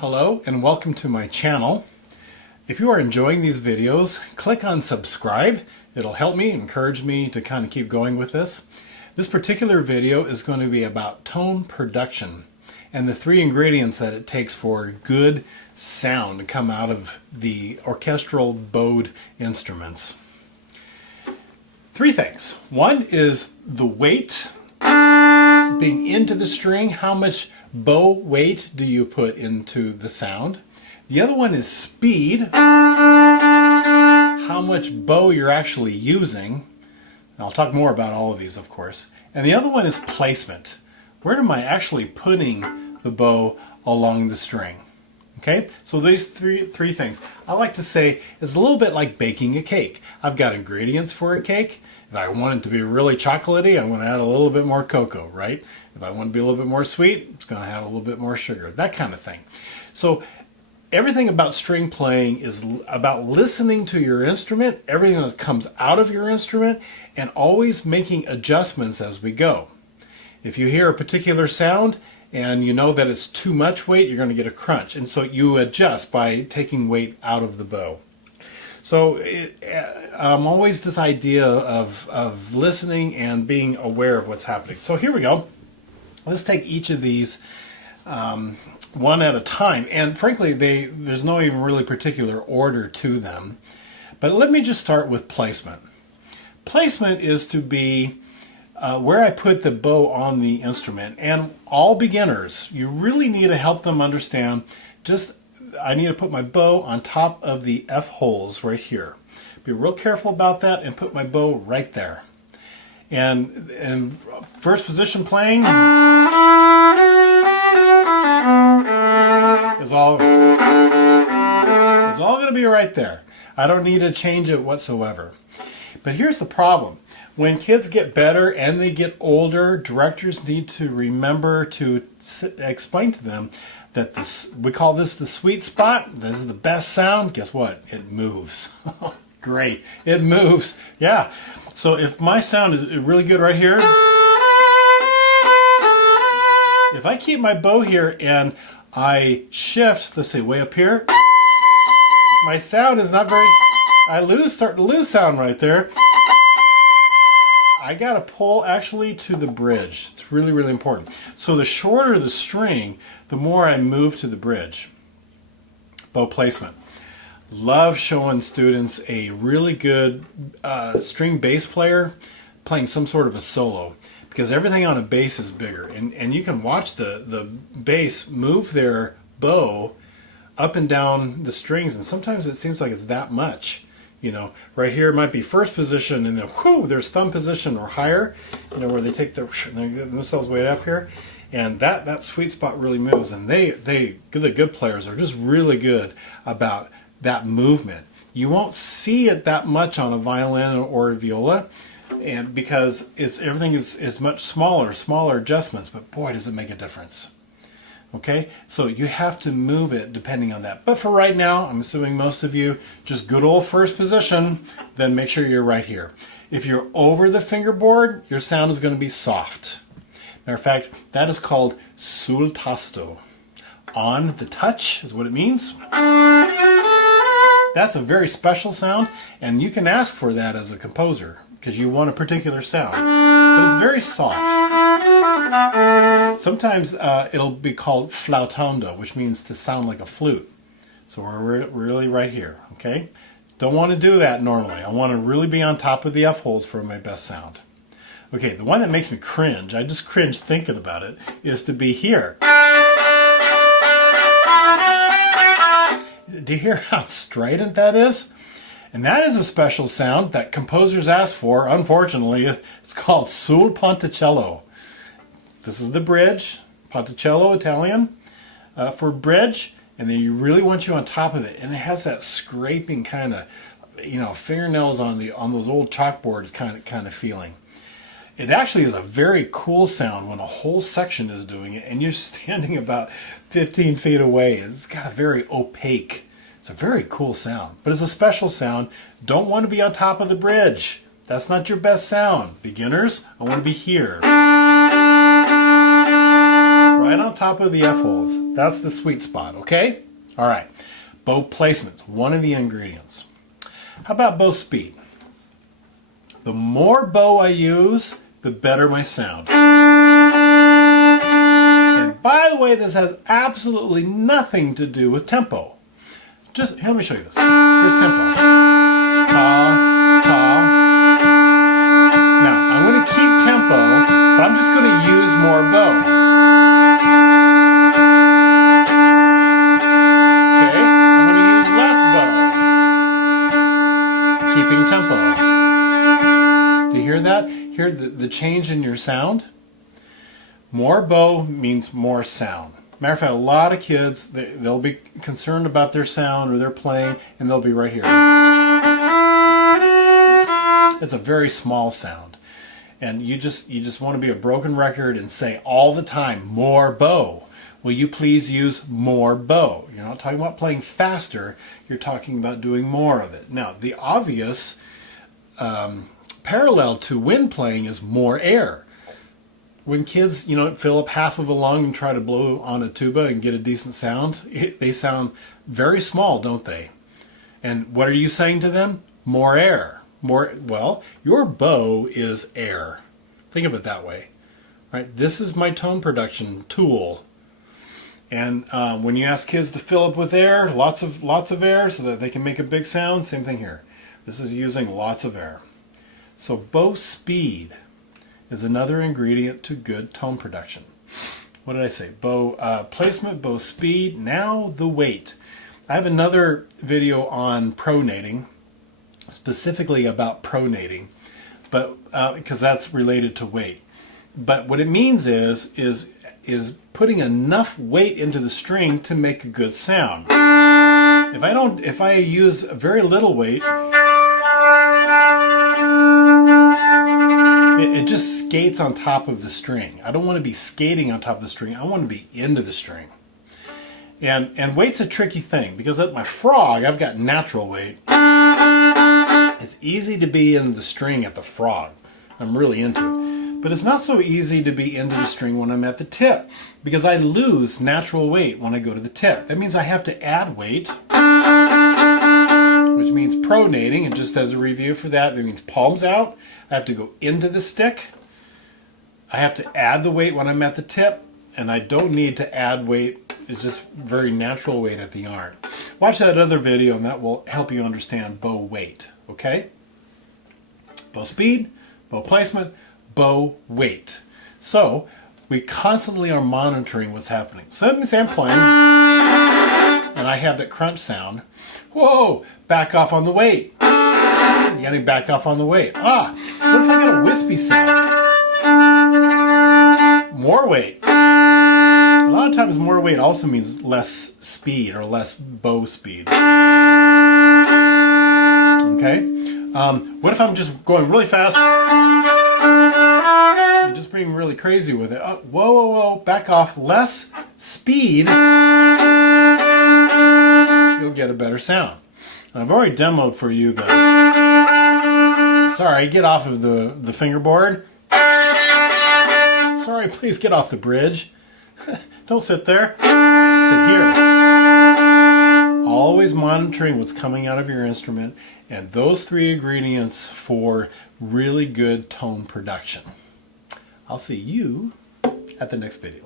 Hello and welcome to my channel. If you are enjoying these videos, click on subscribe. It'll help me, encourage me to kind of keep going with this. This particular video is going to be about tone production and the three ingredients that it takes for good sound to come out of the orchestral bowed instruments. Three things. One is the weight being into the string. How much bow weight do you put into the sound? The other one is speed. How much bow you're actually using. I'll talk more about all of these, of course. And the other one is placement. Where am I actually putting the bow along the string? Okay, so these three things. I like to say it's a little bit like baking a cake. I've got ingredients for a cake. If I want it to be really chocolatey, I'm going to add a little bit more cocoa, right? If I want it to be a little bit more sweet, it's going to have a little bit more sugar, that kind of thing. So everything about string playing is about listening to your instrument, everything that comes out of your instrument, and always making adjustments as we go. If you hear a particular sound and you know that it's too much weight, you're going to get a crunch. And so you adjust by taking weight out of the bow. So always this idea of listening and being aware of what's happening. So here we go. Let's take each of these one at a time. And frankly, there's no even really particular order to them. But let me just start with placement. Placement is to be where I put the bow on the instrument. And all beginners, you really need to help them understand I need to put my bow on top of the F holes right here. Be real careful about that and put my bow right there. And first position playing is all going to be right there. I don't need to change it whatsoever. But here's the problem. When kids get better and they get older, directors need to remember to explain to them that we call this the sweet spot. This is the best sound. Guess what? It moves. Great. It moves. Yeah. So if my sound is really good right here, if I keep my bow here and I shift, let's say way up here, my sound is not very, start to lose sound right there. I got to pull actually to the bridge. It's really, really important. So the shorter the string, the more I move to the bridge. Bow placement. Love showing students a really good string bass player playing some sort of a solo, because everything on a bass is bigger. And you can watch the bass move their bow up and down the strings, and sometimes it seems like it's that much. You know, right here it might be first position, and then whoo, there's thumb position or higher, you know, where they take they get themselves way up here, and that sweet spot really moves. And the good players are just really good about that movement. You won't see it that much on a violin or a viola, and because everything is much smaller adjustments, but boy, does it make a difference. Okay, so you have to move it depending on that. But for right now, I'm assuming most of you, just good old first position, then make sure you're right here. If you're over the fingerboard, your sound is going to be soft. Matter of fact, that is called sul tasto. On the touch is what it means. That's a very special sound, and you can ask for that as a composer because you want a particular sound. But it's very soft. Sometimes it'll be called flautando, which means to sound like a flute. So we're really right here, okay? Don't want to do that normally. I want to really be on top of the F holes for my best sound. Okay, the one that makes me cringe, I just cringe thinking about it, is to be here. Do you hear how strident that is? And that is a special sound that composers ask for. Unfortunately, it's called sul ponticello. This is the bridge, ponticello, Italian, for bridge, and then you really want you on top of it. And it has that scraping kind of, you know, fingernails on those old chalkboards kind of feeling. It actually is a very cool sound when a whole section is doing it, and you're standing about 15 feet away. It's got a very opaque. It's a very cool sound, but it's a special sound. Don't want to be on top of the bridge. That's not your best sound. Beginners, I want to be here. Right on top of the F holes. That's the sweet spot, okay? All right. Bow placement, one of the ingredients. How about bow speed? The more bow I use, the better my sound. And by the way, this has absolutely nothing to do with tempo. Just, here, let me show you this. Here's tempo. Ta, ta. Now, I'm going to keep tempo, but I'm just going to use more bow. Okay, I'm going to use less bow. Keeping tempo. Do you hear that? Hear the change in your sound? More bow means more sound. Matter of fact, a lot of kids, they'll be concerned about their sound or their playing, and they'll be right here. It's a very small sound. And you just want to be a broken record and say all the time, more bow. Will you please use more bow? You're not talking about playing faster, you're talking about doing more of it. Now, the obvious parallel to wind playing is more air. When kids, fill up half of a lung and try to blow on a tuba and get a decent sound, they sound very small, don't they? And what are you saying to them? More air. Well, your bow is air. Think of it that way. Right? This is my tone production tool. And when you ask kids to fill up with air, lots of air so that they can make a big sound, same thing here. This is using lots of air. So bow speed is another ingredient to good tone production. What did I say? Bow placement, bow speed, now the weight. I have another video on pronating, specifically about pronating, but because that's related to weight. But what it means is putting enough weight into the string to make a good sound. If I use very little weight, it just skates on top of the string. I don't want to be skating on top of the string. I want to be into the string. And weight's a tricky thing because at my frog, I've got natural weight. It's easy to be into the string at the frog. I'm really into it. But it's not so easy to be into the string when I'm at the tip because I lose natural weight when I go to the tip. That means I have to add weight, which means pronating. And just as a review for that means palms out. I have to go into the stick. I have to add the weight when I'm at the tip, and I don't need to add weight. It's just very natural weight at the yarn. Watch that other video and that will help you understand bow weight, okay? Bow speed, bow placement, bow weight. So we constantly are monitoring what's happening. So let me say I'm playing and I have that crunch sound. Whoa, back off on the weight. You gotta back off on the weight. What if I get a wispy sound? More weight. A lot of times more weight also means less speed or less bow speed. Okay? What if I'm just going really fast and just being really crazy with it? Oh, whoa, whoa, whoa, back off. Less speed. You'll get a better sound. And I've already demoed for you the... Sorry, get off of the fingerboard. Sorry, please get off the bridge. Don't sit there. Sit here. Always monitoring what's coming out of your instrument, and those 3 ingredients for really good tone production. I'll see you at the next video.